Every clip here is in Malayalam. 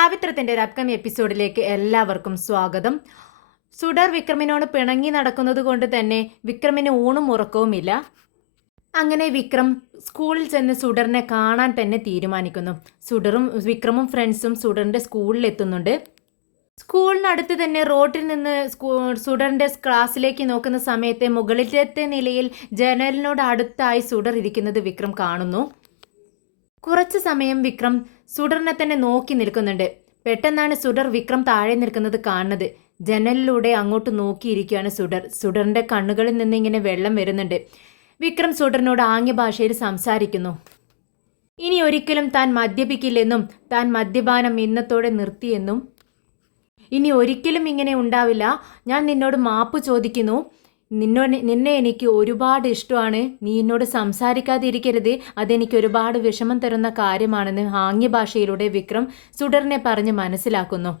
പവിത്രത്തിൻ്റെ ഒരു അപ്കമിങ് എപ്പിസോഡിലേക്ക് എല്ലാവർക്കും സ്വാഗതം. സുഡർ വിക്രമിനോട് പിണങ്ങി നടക്കുന്നത് കൊണ്ട് തന്നെ വിക്രമിന് ഊണും ഉറക്കവുമില്ല. അങ്ങനെ വിക്രം സ്കൂളിൽ ചെന്ന് സുഡറിനെ കാണാൻ തന്നെ തീരുമാനിക്കുന്നു. വിക്രമും ഫ്രണ്ട്സും സുഡറിൻ്റെ സ്കൂളിലെത്തുന്നുണ്ട്. സ്കൂളിനടുത്ത് തന്നെ റോഡിൽ നിന്ന് സുഡറിൻ്റെ ക്ലാസ്സിലേക്ക് നോക്കുന്ന സമയത്ത് മുകളിലത്തെ നിലയിൽ ജനലിനോട് അടുത്തായി സുഡർ ഇരിക്കുന്നത് വിക്രം കാണുന്നു. കുറച്ച് സമയം വിക്രം സുഡറിനെ തന്നെ നോക്കി നിൽക്കുന്നുണ്ട്. പെട്ടെന്നാണ് സുഡർ വിക്രം താഴെ നിൽക്കുന്നത് കാണുന്നത്. ജനലിലൂടെ അങ്ങോട്ട് നോക്കിയിരിക്കുകയാണ് സുഡറിൻ്റെ കണ്ണുകളിൽ നിന്ന് ഇങ്ങനെ വെള്ളം വരുന്നുണ്ട്. വിക്രം സുഡറിനോട് ആംഗ്യ ഭാഷയിൽ സംസാരിക്കുന്നു. ഇനി ഒരിക്കലും താൻ മദ്യപിക്കില്ലെന്നും താൻ മദ്യപാനം ഇന്നത്തോടെ നിർത്തിയെന്നും ഇനി ഒരിക്കലും ഇങ്ങനെ ഉണ്ടാവില്ല. ഞാൻ നിന്നോട് മാപ്പ് ചോദിക്കുന്നു. നിന്നെ എനിക്ക് ഒരുപാട് ഇഷ്ടമാണ്. നീ എന്നോട് സംസാരിക്കാതിരിക്കരുത്. അതെനിക്ക് ഒരുപാട് വിഷമം തരുന്ന കാര്യമാണെന്ന് ആംഗ്യഭാഷയിലൂടെ വിക്രം സുഡറിനെ പറഞ്ഞ് മനസ്സിലാക്കുന്നു.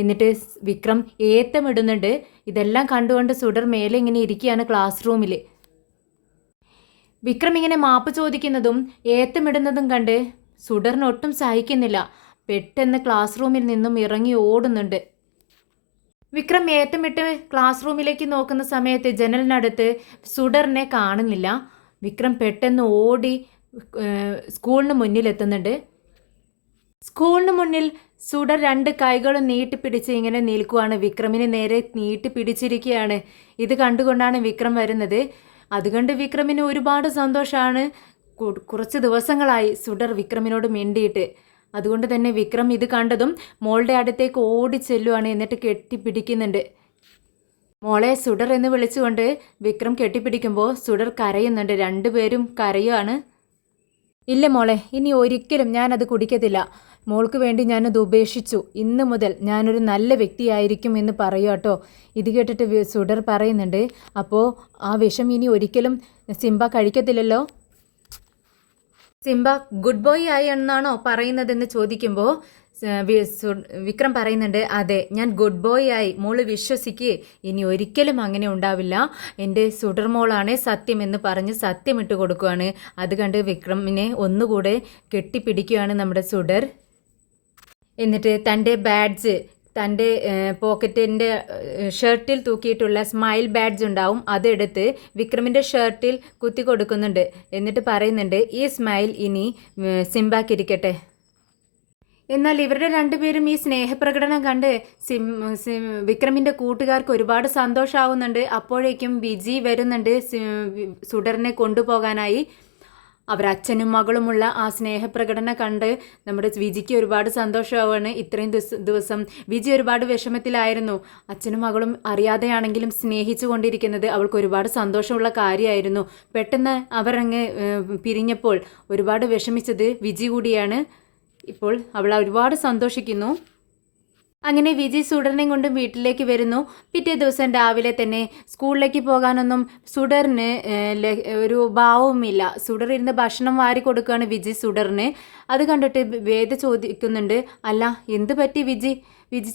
എന്നിട്ട് വിക്രം ഏത്തമിടുന്നുണ്ട്. ഇതെല്ലാം കണ്ടുകൊണ്ട് സുഡർ മേലെ ഇങ്ങനെ ഇരിക്കുകയാണ് ക്ലാസ് റൂമിൽ. വിക്രം ഇങ്ങനെ മാപ്പ് ചോദിക്കുന്നതും ഏത്തമിടുന്നതും കണ്ട് സുഡറിനൊട്ടും സഹിക്കുന്നില്ല. പെട്ടെന്ന് ക്ലാസ് റൂമിൽ നിന്നും ഇറങ്ങി ഓടുന്നുണ്ട്. വിക്രം ഏത്തമിട്ട് ക്ലാസ് റൂമിലേക്ക് നോക്കുന്ന സമയത്ത് ജനലിനടുത്ത് സുഡറിനെ കാണുന്നില്ല. വിക്രം പെട്ടെന്ന് ഓടി സ്കൂളിന് മുന്നിലെത്തുന്നുണ്ട്. സ്കൂളിന് മുന്നിൽ സുഡർ രണ്ട് കൈകളും നീട്ടിപ്പിടിച്ച് ഇങ്ങനെ നിൽക്കുവാണ്. വിക്രമിന് നേരെ നീട്ടിപ്പിടിച്ചിരിക്കുകയാണ്. ഇത് കണ്ടുകൊണ്ടാണ് വിക്രം വരുന്നത്. അതുകൊണ്ട് വിക്രമിന് ഒരുപാട് സന്തോഷമാണ്. കുറച്ച് ദിവസങ്ങളായി സുഡർ വിക്രമിനോട് മിണ്ടിയിട്ട്. അതുകൊണ്ട് തന്നെ വിക്രം ഇത് കണ്ടതും മോളുടെ അടുത്തേക്ക് ഓടി ചെല്ലുവാണ്. എന്നിട്ട് കെട്ടിപ്പിടിക്കുന്നുണ്ട്. മോളെ സുഡർ എന്ന് വിളിച്ചുകൊണ്ട് വിക്രം കെട്ടിപ്പിടിക്കുമ്പോൾ സുഡർ കരയുന്നുണ്ട്. രണ്ടുപേരും കരയുവാണ്. ഇല്ല മോളെ, ഇനി ഒരിക്കലും ഞാനത് കുടിക്കത്തില്ല. മോൾക്ക് വേണ്ടി ഞാനത് ഉപേക്ഷിച്ചു. ഇന്ന് മുതൽ ഞാനൊരു നല്ല വ്യക്തിയായിരിക്കും എന്ന് പറയുക കേട്ടോ. ഇത് കേട്ടിട്ട് സുഡർ പറയുന്നുണ്ട്, അപ്പോൾ ആ വിഷം ഇനി ഒരിക്കലും സിംബ കഴിക്കത്തില്ലല്ലോ. സിംബ ഗുഡ് ബോയ് ആയി എന്നാണോ പറയുന്നതെന്ന് ചോദിക്കുമ്പോൾ വിക്രം പറയുന്നുണ്ട്, അതെ, ഞാൻ ഗുഡ് ബോയ് ആയി. മോള് വിശ്വസിക്ക്, ഇനി ഒരിക്കലും അങ്ങനെ ഉണ്ടാവില്ല. എൻ്റെ സുഡർ മോളാണ് സത്യം എന്ന് പറഞ്ഞ് സത്യമിട്ട് കൊടുക്കുകയാണ്. അത് കണ്ട് വിക്രമിനെ ഒന്നുകൂടെ കെട്ടിപ്പിടിക്കുകയാണ് നമ്മുടെ സുഡർ. എന്നിട്ട് തൻ്റെ ബാഡ്ജ്, തൻ്റെ പോക്കറ്റിൻ്റെ ഷർട്ടിൽ തൂക്കിയിട്ടുള്ള സ്മൈൽ ബാഡ്ജ് ഉണ്ടാവും, അതെടുത്ത് വിക്രമിൻ്റെ ഷർട്ടിൽ കുത്തി കൊടുക്കുന്നുണ്ട്. എന്നിട്ട് പറയുന്നുണ്ട്, ഈ സ്മൈൽ ഇനി സിംബാക്കിരിക്കട്ടെ. എന്നാൽ ഇവരുടെ രണ്ടുപേരും ഈ സ്നേഹപ്രകടനം കണ്ട് വിക്രമിൻ്റെ കൂട്ടുകാർക്ക് ഒരുപാട് സന്തോഷമാവുന്നുണ്ട്. അപ്പോഴേക്കും വിജി വരുന്നുണ്ട് സുഡറിനെ കൊണ്ടുപോകാനായി. അവരച്ഛനും മകളുമുള്ള ആ സ്നേഹപ്രകടനം കണ്ട് നമ്മുടെ വിജിക്ക് ഒരുപാട് സന്തോഷമാവാണ്. ഇത്രയും ദിവസം വിജി ഒരുപാട് വിഷമത്തിലായിരുന്നു. അച്ഛനും മകളും അറിയാതെയാണെങ്കിലും സ്നേഹിച്ചു കൊണ്ടിരിക്കുന്നത് അവൾക്ക് ഒരുപാട് സന്തോഷമുള്ള കാര്യമായിരുന്നു. പെട്ടെന്ന് അവരങ്ങ് പിരിഞ്ഞപ്പോൾ ഒരുപാട് വിഷമിച്ചത് വിജി കൂടിയാണ്. ഇപ്പോൾ അവൾ ഒരുപാട് സന്തോഷിക്കുന്നു. അങ്ങനെ വിജി സുഡറിനെയും കൊണ്ട് വീട്ടിലേക്ക് വരുന്നു. പിറ്റേ ദിവസം രാവിലെ തന്നെ സ്കൂളിലേക്ക് പോകാനൊന്നും സുഡറിന് ഒരു ഭാവവുമില്ല. സുഡർ ഇരുന്ന് ഭക്ഷണം വാരി കൊടുക്കുകയാണ് വിജി സുഡറിന്. അത് കണ്ടിട്ട് വേദ ചോദിക്കുന്നുണ്ട്, അല്ല എന്ത് പറ്റി വിജി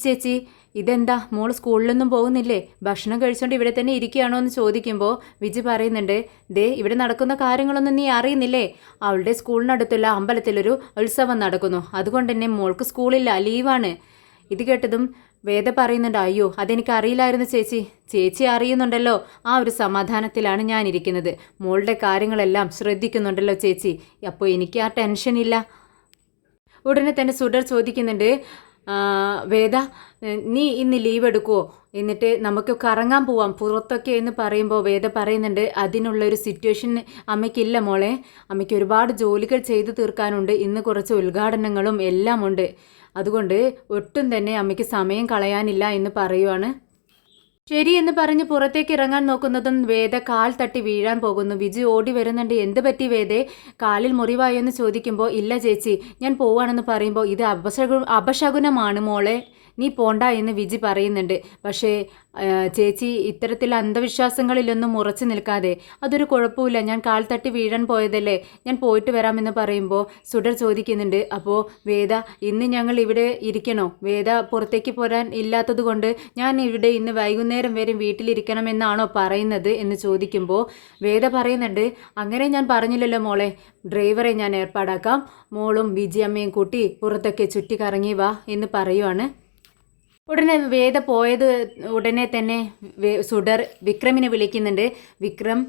ചേച്ചി, ഇതെന്താ മോൾ സ്കൂളിലൊന്നും പോകുന്നില്ലേ? ഭക്ഷണം കഴിച്ചുകൊണ്ട് ഇവിടെ തന്നെ ഇരിക്കുകയാണോ എന്ന് ചോദിക്കുമ്പോൾ വിജി പറയുന്നുണ്ട്, ദേ ഇവിടെ നടക്കുന്ന കാര്യങ്ങളൊന്നും നീ അറിയുന്നില്ലേ? അവളുടെ സ്കൂളിനടുത്തുള്ള അമ്പലത്തിലൊരു ഉത്സവം നടക്കുന്നു. അതുകൊണ്ട് തന്നെ മോൾക്ക് സ്കൂളില്ല, ലീവാണ്. ഇത് കേട്ടതും വേദ പറയുന്നുണ്ട്, അയ്യോ അതെനിക്ക് അറിയില്ലായിരുന്നു ചേച്ചി അറിയുന്നുണ്ടല്ലോ. ആ ഒരു സമാധാനത്തിലാണ് ഞാനിരിക്കുന്നത്. മോളുടെ കാര്യങ്ങളെല്ലാം ശ്രദ്ധിക്കുന്നുണ്ടല്ലോ ചേച്ചി, അപ്പോൾ എനിക്ക് ആ ടെൻഷനില്ല. ഉടനെ തന്നെ സുഡർ ചോദിക്കുന്നുണ്ട്, വേദ നീ ഇന്ന് ലീവ് എടുക്കുമോ? എന്നിട്ട് നമുക്ക് കറങ്ങാൻ പോവാം പുറത്തൊക്കെ എന്ന് പറയുമ്പോൾ വേദ പറയുന്നുണ്ട്, അതിനുള്ളൊരു സിറ്റുവേഷൻ അമ്മയ്ക്കില്ല മോളെ. അമ്മയ്ക്ക് ഒരുപാട് ജോലികൾ ചെയ്തു തീർക്കാനുണ്ട്. ഇന്ന് കുറച്ച് ഉദ്ഘാടനങ്ങളും എല്ലാം ഉണ്ട്. അതുകൊണ്ട് ഒട്ടും തന്നെ അമ്മയ്ക്ക് സമയം കളയാനില്ല എന്ന് പറയുവാണ്. ശരി എന്ന് പറഞ്ഞ് പുറത്തേക്ക് ഇറങ്ങാൻ നോക്കുന്നതും വേദ കാൽ തട്ടി വീഴാൻ പോകുന്നു. വിജി ഓടി വരുന്നുണ്ട്. എന്ത് പറ്റി വേദേ, കാലിൽ മുറിവായോ എന്ന് ചോദിക്കുമ്പോൾ ഇല്ല ചേച്ചി ഞാൻ പോവാണെന്ന് പറയുമ്പോൾ ഇത് അപശകുനമാണ് മോളെ, നീ പോണ്ട എന്ന് വിജി പറയുന്നുണ്ട്. പക്ഷേ ചേച്ചി ഇത്തരത്തിൽ അന്ധവിശ്വാസങ്ങളിലൊന്നും ഉറച്ചു നിൽക്കാതെ അതൊരു കുഴപ്പമില്ല, ഞാൻ കാൽ തട്ടി വീഴാൻ പോയതല്ലേ, ഞാൻ പോയിട്ട് വരാമെന്ന് പറയുമ്പോൾ സുഡർ ചോദിക്കുന്നുണ്ട്, അപ്പോൾ വേദ ഇന്ന് ഞങ്ങൾ ഇവിടെ ഇരിക്കണോ? വേദ പുറത്തേക്ക് പോരാൻ ഇല്ലാത്തത് കൊണ്ട് ഞാൻ ഇവിടെ ഇന്ന് വൈകുന്നേരം വരെ വീട്ടിലിരിക്കണമെന്നാണോ പറയുന്നത് എന്ന് ചോദിക്കുമ്പോൾ വേദ പറയുന്നുണ്ട്, അങ്ങനെ ഞാൻ പറഞ്ഞില്ലല്ലോ മോളെ, ഡ്രൈവറെ ഞാൻ ഏർപ്പാടാക്കാം, മോളും വിജയമ്മയും കൂട്ടി പുറത്തൊക്കെ ചുറ്റി കറങ്ങി വാ എന്ന് പറയുവാണ്. ഉടനെ വേദ പോയത് ഉടനെ തന്നെ സുഡർ വിക്രമിനെ വിളിക്കുന്നുണ്ട്. വിക്രം,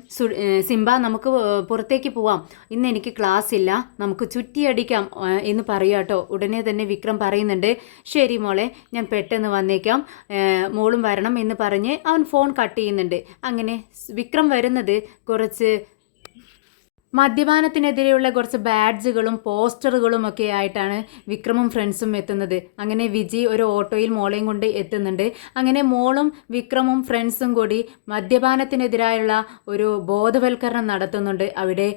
സിംബ നമുക്ക് പുറത്തേക്ക് പോവാം, ഇന്ന് എനിക്ക് ക്ലാസ് ഇല്ല, നമുക്ക് ചുറ്റിയടിക്കാം എന്ന് പറയാട്ടോ. ഉടനെ തന്നെ വിക്രം പറയുന്നുണ്ട്, ശരി മോളെ, ഞാൻ പെട്ടെന്ന് വന്നേക്കാം, മോളും വരണം എന്ന് പറഞ്ഞ് അവൻ ഫോൺ കട്ട് ചെയ്യുന്നുണ്ട്. അങ്ങനെ വിക്രം വരുന്നത് കുറച്ച് മദ്യപാനത്തിനെതിരെയുള്ള കുറച്ച് ബാഡ്ജുകളും പോസ്റ്ററുകളും ഒക്കെ ആയിട്ടാണ് വിക്രമും ഫ്രണ്ട്സും എത്തുന്നത്. അങ്ങനെ വിജി ഒരു ഓട്ടോയിൽ മോളെയും കൊണ്ട് എത്തുന്നുണ്ട്. അങ്ങനെ മോളും വിക്രമും ഫ്രണ്ട്സും കൂടി മദ്യപാനത്തിനെതിരായുള്ള ഒരു ബോധവൽക്കരണം നടത്തുന്നുണ്ട്. അവിടെ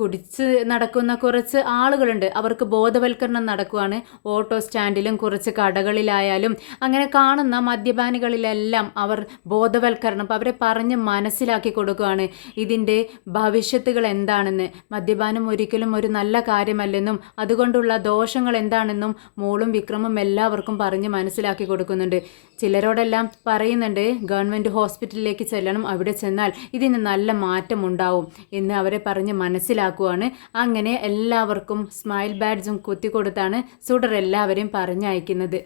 കുടിച്ച് നടക്കുന്ന കുറച്ച് ആളുകളുണ്ട്, അവർക്ക് ബോധവൽക്കരണം നടക്കുവാണ്. ഓട്ടോ സ്റ്റാൻഡിലും കുറച്ച് കടകളിലായാലും അങ്ങനെ കാണുന്ന മദ്യപാനികളിലെല്ലാം അവർ ബോധവൽക്കരണം അവരെ പറഞ്ഞ് മനസ്സിലാക്കി കൊടുക്കുകയാണ് ഇതിൻ്റെ ഭവിഷ്യത്തുകൾ എന്താണെന്ന്. മദ്യപാനം ഒരിക്കലും ഒരു നല്ല കാര്യമല്ലെന്നും അതുകൊണ്ടുള്ള ദോഷങ്ങൾ എന്താണെന്നും മോളും വിക്രമും എല്ലാവർക്കും പറഞ്ഞ് മനസ്സിലാക്കി കൊടുക്കുന്നുണ്ട്. ചിലരോടെല്ലാം പറയുന്നുണ്ട് ഗവൺമെൻറ് ഹോസ്പിറ്റലിലേക്ക് ചെല്ലണം, അവിടെ ചെന്നാൽ ഇതിന് നല്ല മാറ്റം ഉണ്ടാവും എന്ന് അവരെ പറഞ്ഞ് മനസ്സിലാക്കുവാണ്. അങ്ങനെ എല്ലാവർക്കും സ്മൈൽ ബാഡ്ജും കുത്തിക്കൊടുത്താണ് സുഡർ എല്ലാവരെയും പറഞ്ഞയക്കുന്നത്.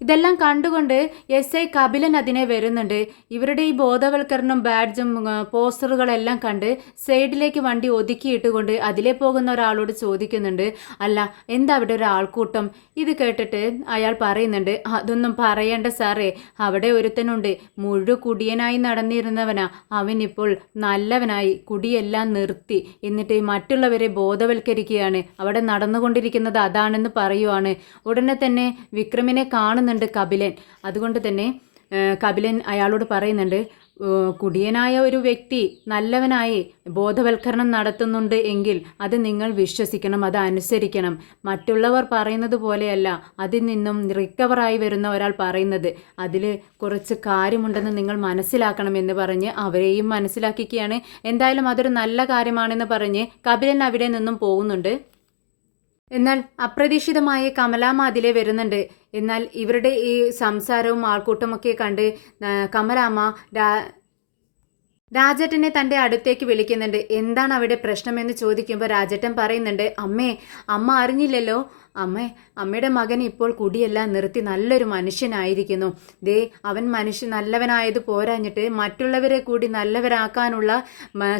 ഇതെല്ലാം കണ്ടുകൊണ്ട് SI കപിലൻ അതിനെ വരുന്നുണ്ട്. ഇവരുടെ ഈ ബോധവൽക്കരണം ബാഡ്ജും പോസ്റ്ററുകളെല്ലാം കണ്ട് സൈഡിലേക്ക് വണ്ടി ഒതുക്കിയിട്ടുകൊണ്ട് അതിലേ പോകുന്ന ഒരാളോട് ചോദിക്കുന്നുണ്ട്, അല്ല എന്താ അവിടെ ഒരു ആൾക്കൂട്ടം? ഇത് കേട്ടിട്ട് അയാൾ പറയുന്നുണ്ട്, അതൊന്നും പറയേണ്ട സാറേ, അവിടെ ഒരുത്തനുണ്ട്, കുടിയനായി നടന്നിരുന്നവനാ, അവൻ ഇപ്പോൾ നല്ലവനായി കുടിയെല്ലാം നിർത്തി, എന്നിട്ട് മറ്റുള്ളവരെ ബോധവൽക്കരിക്കുകയാണ്, അവിടെ നടന്നുകൊണ്ടിരിക്കുന്നത് അതാണെന്ന് പറയുവാണ്. ഉടനെ തന്നെ വിക്രമിനെ കാണുന്നുണ്ട് കപിലൻ. അതുകൊണ്ട് തന്നെ കപിലൻ അയാളോട് പറയുന്നുണ്ട്, കുടിയനായ ഒരു വ്യക്തി നല്ലവനായി ബോധവൽക്കരണം നടത്തുന്നുണ്ട് എങ്കിൽ അത് നിങ്ങൾ വിശ്വസിക്കണം, അത് അനുസരിക്കണം. മറ്റുള്ളവർ പറയുന്നത് പോലെയല്ല അതിൽ നിന്നും റിക്കവറായി വരുന്ന ഒരാൾ പറയുന്നത്, അതിൽ കുറച്ച് കാര്യമുണ്ടെന്ന് നിങ്ങൾ മനസ്സിലാക്കണമെന്ന് പറഞ്ഞ് അവരെയും മനസ്സിലാക്കിക്കുകയാണ്. എന്തായാലും അതൊരു നല്ല കാര്യമാണെന്ന് പറഞ്ഞ് കപിലൻ അവിടെ നിന്നും പോകുന്നുണ്ട്. എന്നാൽ അപ്രതീക്ഷിതമായി കമലാമ്മ അതിലെ വരുന്നുണ്ട്. എന്നാൽ ഇവരുടെ ഈ സംസാരവും ആൾക്കൂട്ടമൊക്കെ കണ്ട് കമലാമ്മ രാജേട്ടനെ തൻ്റെ അടുത്തേക്ക് വിളിക്കുന്നുണ്ട്. എന്താണ് അവിടെ പ്രശ്നമെന്ന് ചോദിക്കുമ്പോൾ രാജേട്ടൻ പറയുന്നുണ്ട്, അമ്മ അറിഞ്ഞില്ലല്ലോ, അമ്മയുടെ മകൻ ഇപ്പോൾ കുടിയെല്ലാം നിർത്തി നല്ലൊരു മനുഷ്യനായിരിക്കുന്നു. അവൻ നല്ലവനായത് പോരാഞ്ഞിട്ട് മറ്റുള്ളവരെ കൂടി നല്ലവരാക്കാനുള്ള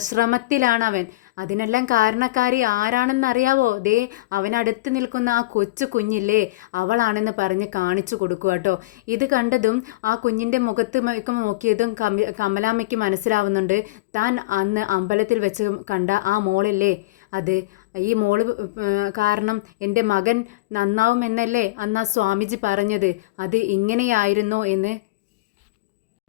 ശ്രമത്തിലാണ് അവൻ. അതിനെല്ലാം കാരണക്കാരി ആരാണെന്നറിയാവോ? അവനടുത്ത് നിൽക്കുന്ന ആ കൊച്ചു കുഞ്ഞില്ലേ, അവളാണെന്ന് പറഞ്ഞ് കാണിച്ചു കൊടുക്കുക കേട്ടോ. ഇത് കണ്ടതും ആ കുഞ്ഞിൻ്റെ മുഖത്ത് നോക്കിയതും കമലാമ്മയ്ക്ക് മനസ്സിലാവുന്നുണ്ട്, താൻ അന്ന് അമ്പലത്തിൽ വെച്ച് കണ്ട ആ മോളില്ലേ, അത് ഈ മോള് കാരണം എൻ്റെ മകൻ നന്നാവുമെന്നല്ലേ അന്ന് ആ സ്വാമിജി പറഞ്ഞത്, അത് ഇങ്ങനെയായിരുന്നോ എന്ന്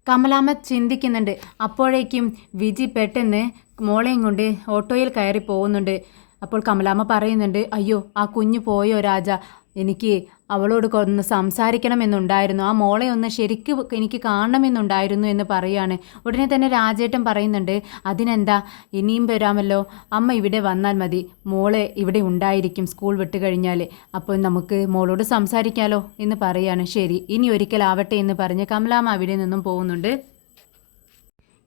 കമലാമ്മ ചിന്തിക്കുന്നുണ്ട്. അപ്പോഴേക്കും വിജി പെട്ടെന്ന് മോളെയും കൊണ്ട് ഓട്ടോയിൽ കയറി പോകുന്നുണ്ട്. അപ്പോൾ കമലാമ്മ പറയുന്നുണ്ട്, അയ്യോ ആ കുഞ്ഞു പോയോ രാജ, എനിക്ക് അവളോട് ഒന്ന് സംസാരിക്കണമെന്നുണ്ടായിരുന്നു, ആ മോളെ ഒന്ന് ശരിക്കും എനിക്ക് കാണണമെന്നുണ്ടായിരുന്നു എന്ന് പറയുകയാണ്. ഉടനെ തന്നെ രാജേട്ടൻ പറയുന്നുണ്ട്, അതിനെന്താ, ഇനിയും വരാമല്ലോ, അമ്മ ഇവിടെ വന്നാൽ മതി, മോളെ ഇവിടെ ഉണ്ടായിരിക്കും സ്കൂൾ വിട്ട് കഴിഞ്ഞാൽ, അപ്പോൾ നമുക്ക് മോളോട് സംസാരിക്കാമല്ലോ എന്ന് പറയാണ്. ശരി, ഇനി ഒരിക്കലാവട്ടെ എന്ന് പറഞ്ഞ് കമലാമ്മ അവിടെ നിന്നും പോകുന്നുണ്ട്.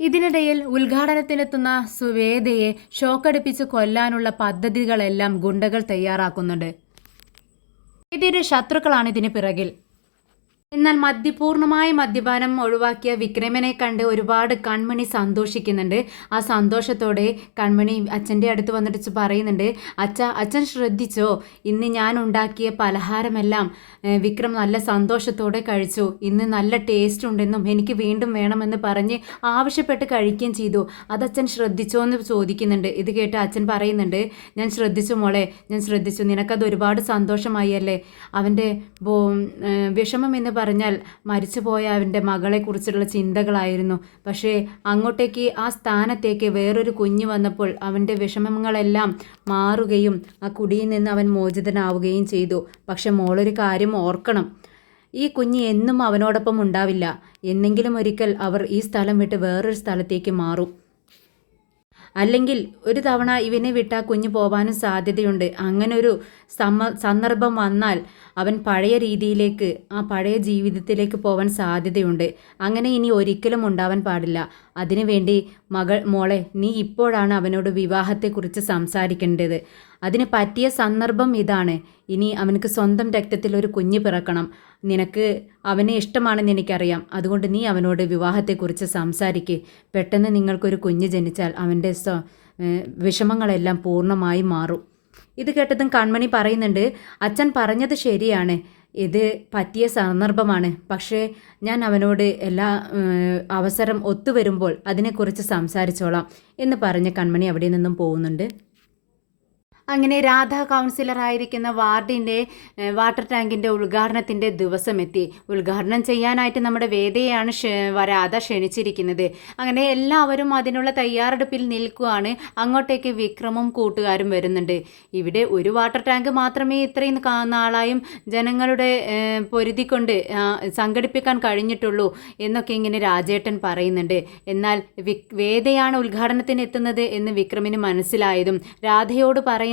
ഇതിനിടയിൽ ഉദ്ഘാടനത്തിനെത്തുന്ന സുവേദയെ ഷോക്കടിപ്പിച്ച് കൊല്ലാനുള്ള പദ്ധതികളെല്ലാം ഗുണ്ടകൾ തയ്യാറാക്കുന്നുണ്ട്. ഇതിന്റെ ശത്രുക്കളാണ് ഇതിന് പിറകിൽ. എന്നാൽ പൂർണ്ണമായ മദ്യപാനം ഒഴിവാക്കിയ വിക്രമനെ കണ്ട് ഒരുപാട് കൺമണി സന്തോഷിക്കുന്നുണ്ട്. ആ സന്തോഷത്തോടെ കൺമണി അച്ഛൻ്റെ അടുത്ത് വന്നിട്ട് പറയുന്നുണ്ട്, അച്ഛൻ ശ്രദ്ധിച്ചോ, ഇന്ന് ഞാൻ ഉണ്ടാക്കിയ പലഹാരമെല്ലാം വിക്രം നല്ല സന്തോഷത്തോടെ കഴിച്ചു, ഇന്ന് നല്ല ടേസ്റ്റ് ഉണ്ടെന്നും എനിക്ക് വീണ്ടും വേണമെന്ന് പറഞ്ഞ് ആവശ്യപ്പെട്ട് കഴിക്കുകയും ചെയ്തു, അതച്ഛൻ ശ്രദ്ധിച്ചോ എന്ന് ചോദിക്കുന്നുണ്ട്. ഇത് കേട്ട് അച്ഛൻ പറയുന്നുണ്ട്, ഞാൻ ശ്രദ്ധിച്ചു മോളെ, ഞാൻ ശ്രദ്ധിച്ചു, നിനക്കത് ഒരുപാട് സന്തോഷമായി അല്ലേ. അവൻ്റെ വിഷമം എന്ന് പറഞ്ഞാൽ മരിച്ചുപോയ അവൻ്റെ മകളെക്കുറിച്ചുള്ള ചിന്തകളായിരുന്നു. പക്ഷേ അങ്ങോട്ടേക്ക് ആ സ്ഥാനത്തേക്ക് വേറൊരു കുഞ്ഞ് വന്നപ്പോൾ അവൻ്റെ വിഷമങ്ങളെല്ലാം മാറുകയും ആ കുടിയിൽ നിന്ന് അവൻ മോചിതനാവുകയും ചെയ്തു. പക്ഷെ മോളൊരു കാര്യം ഓർക്കണം, ഈ കുഞ്ഞ് എന്നും അവനോടൊപ്പം ഉണ്ടാവില്ല. എന്നെങ്കിലും ഒരിക്കൽ അവർ ഈ സ്ഥലം വിട്ട് വേറൊരു സ്ഥലത്തേക്ക് മാറും. അല്ലെങ്കിൽ ഒരു തവണ ഇവനെ വിട്ട് ആ കുഞ്ഞ് പോവാനും സാധ്യതയുണ്ട്. അങ്ങനെ ഒരു സന്ദർഭം വന്നാൽ അവൻ പഴയ രീതിയിലേക്ക്, ആ പഴയ ജീവിതത്തിലേക്ക് പോവാൻ സാധ്യതയുണ്ട്. അങ്ങനെ ഇനി ഒരിക്കലും ഉണ്ടാവാൻ പാടില്ല. അതിനുവേണ്ടി മോളെ, നീ ഇപ്പോഴാണ് അവനോട് വിവാഹത്തെക്കുറിച്ച് സംസാരിക്കേണ്ടത്. അതിന് പറ്റിയ സന്ദർഭം ഇതാണ്. ഇനി അവനക്ക് സ്വന്തം രക്തത്തിൽ ഒരു കുഞ്ഞ് പിറക്കണം. നിനക്ക് അവനെ ഇഷ്ടമാണെന്ന് എനിക്കറിയാം. അതുകൊണ്ട് നീ അവനോട് വിവാഹത്തെക്കുറിച്ച് സംസാരിക്ക്. പെട്ടെന്ന് നിങ്ങൾക്കൊരു കുഞ്ഞ് ജനിച്ചാൽ അവൻ്റെ വിഷമങ്ങളെല്ലാം പൂർണ്ണമായി മാറും. ഇത് കേട്ടതും കൺമണി പറയുന്നുണ്ട്, അച്ഛൻ പറഞ്ഞത് ശരിയാണ്. ഇത് പറ്റിയ സന്ദർഭമാണ്. പക്ഷേ ഞാൻ അവനോട് എല്ലാ അവസരം ഒത്തുവരുമ്പോൾ അതിനെക്കുറിച്ച് സംസാരിച്ചോളാം എന്ന് പറഞ്ഞ് കൺമണി അവിടെ നിന്നും പോകുന്നുണ്ട്. അങ്ങനെ രാധ കൗൺസിലറായിരിക്കുന്ന വാർഡിൻ്റെ വാട്ടർ ടാങ്കിൻ്റെ ഉദ്ഘാടനത്തിൻ്റെ ദിവസമെത്തി. ഉദ്ഘാടനം ചെയ്യാനായിട്ട് നമ്മുടെ വേദയെയാണ് രാധ ക്ഷണിച്ചിരിക്കുന്നത്. അങ്ങനെ എല്ലാവരും അതിനുള്ള തയ്യാറെടുപ്പിൽ നിൽക്കുകയാണ്. അങ്ങോട്ടേക്ക് വിക്രമും കൂട്ടുകാരും വരുന്നുണ്ട്. ഇവിടെ ഒരു വാട്ടർ ടാങ്ക് മാത്രമേ ഇത്രയും നാളായും ജനങ്ങളുടെ പൊരുതിക്കൊണ്ട് സംഘടിപ്പിക്കാൻ കഴിഞ്ഞിട്ടുള്ളൂ എന്നൊക്കെ ഇങ്ങനെ രാജേട്ടൻ പറയുന്നുണ്ട്. എന്നാൽ വേദയാണ് ഉദ്ഘാടനത്തിന് എത്തുന്നത് എന്ന് വിക്രമിന് മനസ്സിലായതും രാധയോട് പറയുന്നുണ്ട്,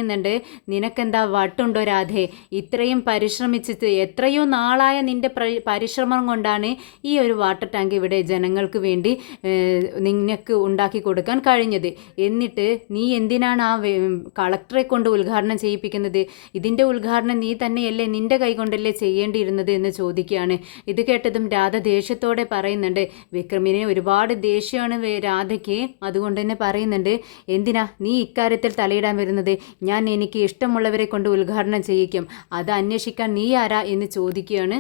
നിനക്കെന്താ വട്ടുണ്ടോ രാധേ? ഇത്രയും പരിശ്രമിച്ചിട്ട് എത്രയോ നാളായ നിന്റെ പരിശ്രമം കൊണ്ടാണ് ഈ ഒരു വാട്ടർ ടാങ്ക് ഇവിടെ ജനങ്ങൾക്ക് വേണ്ടി നിനക്ക് ഉണ്ടാക്കി കൊടുക്കാൻ കഴിഞ്ഞത്. എന്നിട്ട് നീ എന്തിനാണ് ആ കളക്ടറെ കൊണ്ട് ഉദ്ഘാടനം ചെയ്യിപ്പിക്കുന്നത്? ഇതിൻ്റെ ഉദ്ഘാടനം നീ തന്നെയല്ലേ, നിന്റെ കൈ കൊണ്ടല്ലേ ചെയ്യേണ്ടിയിരുന്നത് എന്ന് ചോദിക്കുകയാണ്. ഇത് കേട്ടതും രാധ ദേഷ്യത്തോടെ പറയുന്നുണ്ട്. വിക്രമിനെ ഒരുപാട് ദേഷ്യമാണ് രാധയ്ക്ക്. അതുകൊണ്ട് തന്നെ പറയുന്നുണ്ട്, എന്തിനാ നീ ഇക്കാര്യത്തിൽ തലയിടാൻ വരുന്നത്? ഞാൻ എനിക്ക് ഇഷ്ടമുള്ളവരെ കൊണ്ട് ഉദ്ഘാടനം ചെയ്യിക്കും. അത് അന്വേഷിക്കാൻ നീ ആരാ എന്ന് ചോദിക്കുകയാണ്.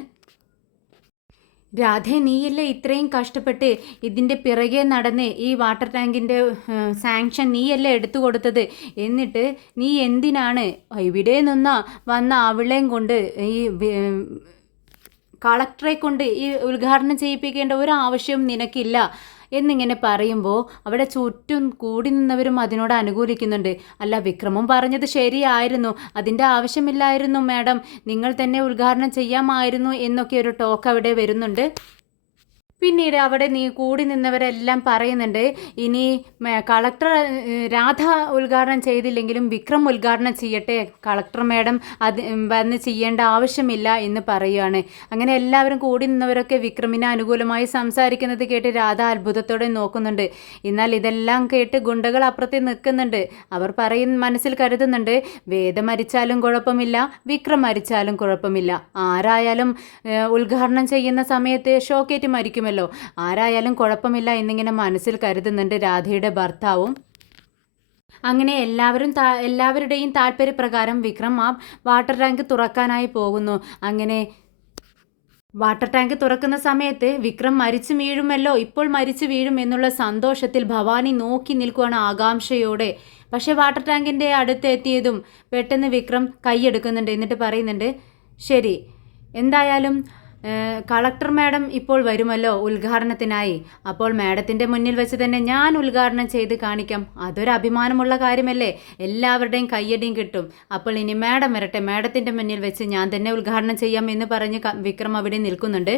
രാധേ, നീയല്ലേ ഇത്രയും കഷ്ടപ്പെട്ട് ഇതിൻ്റെ പിറകെ നടന്ന് ഈ വാട്ടർ ടാങ്കിൻ്റെ സാങ്ഷൻ നീയല്ലേ എടുത്തു കൊടുത്തത്? എന്നിട്ട് നീ എന്തിനാണ് ഇവിടെ നിന്ന് വന്ന അവളെയും കൊണ്ട് ഈ കളക്ടറെ കൊണ്ട് ഈ ഉദ്ഘാടനം ചെയ്യിപ്പിക്കേണ്ട ഒരു ആവശ്യവും നിനക്കില്ല എന്നിങ്ങനെ പറയുമ്പോൾ അവിടെ ചുറ്റും കൂടി നിന്നവരും അതിനോട് അനുകൂലിക്കുന്നുണ്ട്. അല്ല, വിക്രമം പറഞ്ഞത് ശരിയായിരുന്നു, അതിൻ്റെ ആവശ്യമില്ലായിരുന്നു മാഡം, നിങ്ങൾ തന്നെ ഉദ്ഘാടനം ചെയ്യാമായിരുന്നു എന്നൊക്കെ ഒരു ടോക്ക് അവിടെ വരുന്നുണ്ട്. പിന്നീട് അവിടെ കൂടി നിന്നവരെല്ലാം പറയുന്നുണ്ട്, ഇനി കളക്ടർ രാധ ഉദ്ഘാടനം ചെയ്തില്ലെങ്കിലും വിക്രം ഉദ്ഘാടനം ചെയ്യട്ടെ, കളക്ടർ മാഡം അത് വന്ന് ചെയ്യേണ്ട ആവശ്യമില്ല എന്ന് പറയുകയാണ്. അങ്ങനെ എല്ലാവരും കൂടി നിന്നവരൊക്കെ വിക്രമിന് അനുകൂലമായി സംസാരിക്കുന്നത് കേട്ട് രാധ അത്ഭുതത്തോടെ നോക്കുന്നുണ്ട്. എന്നാൽ ഇതെല്ലാം കേട്ട് ഗുണ്ടകൾ അപ്പുറത്ത് നിൽക്കുന്നുണ്ട്. അവർ മനസ്സിൽ കരുതുന്നുണ്ട്, വേദ മരിച്ചാലും കുഴപ്പമില്ല, വിക്രം മരിച്ചാലും കുഴപ്പമില്ല, ആരായാലും ഉദ്ഘാടനം ചെയ്യുന്ന സമയത്ത് ഷോക്കേറ്റ് മരിക്കുമല്ലോ, ആരായാലും കുഴപ്പമില്ല എന്നിങ്ങനെ മനസ്സിൽ കരുതുന്നുണ്ട് രാധയുടെ ഭർത്താവും. അങ്ങനെ എല്ലാവരുടെയും താല്പര്യപ്രകാരം വിക്രം ആ വാട്ടർ ടാങ്ക് തുറക്കാനായി പോകുന്നു. അങ്ങനെ വാട്ടർ ടാങ്ക് തുറക്കുന്ന സമയത്ത് വിക്രം മരിച്ചു വീഴുമല്ലോ, ഇപ്പോൾ മരിച്ചു വീഴും എന്നുള്ള സന്തോഷത്തിൽ ഭവാനി നോക്കി നിൽക്കുകയാണ് ആകാംക്ഷയോടെ. പക്ഷേ വാട്ടർ ടാങ്കിൻ്റെ അടുത്ത് എത്തിയതും പെട്ടെന്ന് വിക്രം കൈയെടുക്കുന്നുണ്ട്. എന്നിട്ട് പറയുന്നുണ്ട്, ശരി, എന്തായാലും കളക്ടർ മാഡം ഇപ്പോൾ വരുമല്ലോ ഉദ്ഘാടനത്തിനായി, അപ്പോൾ മാഡത്തിൻ്റെ മുന്നിൽ വെച്ച് തന്നെ ഞാൻ ഉദ്ഘാടനം ചെയ്ത് കാണിക്കാം. അതൊരു അഭിമാനമുള്ള കാര്യമല്ലേ, എല്ലാവരുടെയും കയ്യടിയും കിട്ടും. അപ്പോൾ ഇനി മാഡം വരട്ടെ, മാഡത്തിൻ്റെ മുന്നിൽ വെച്ച് ഞാൻ തന്നെ ഉദ്ഘാടനം ചെയ്യാം എന്ന് പറഞ്ഞ് വിക്രം അവിടെ നിൽക്കുന്നുണ്ട്.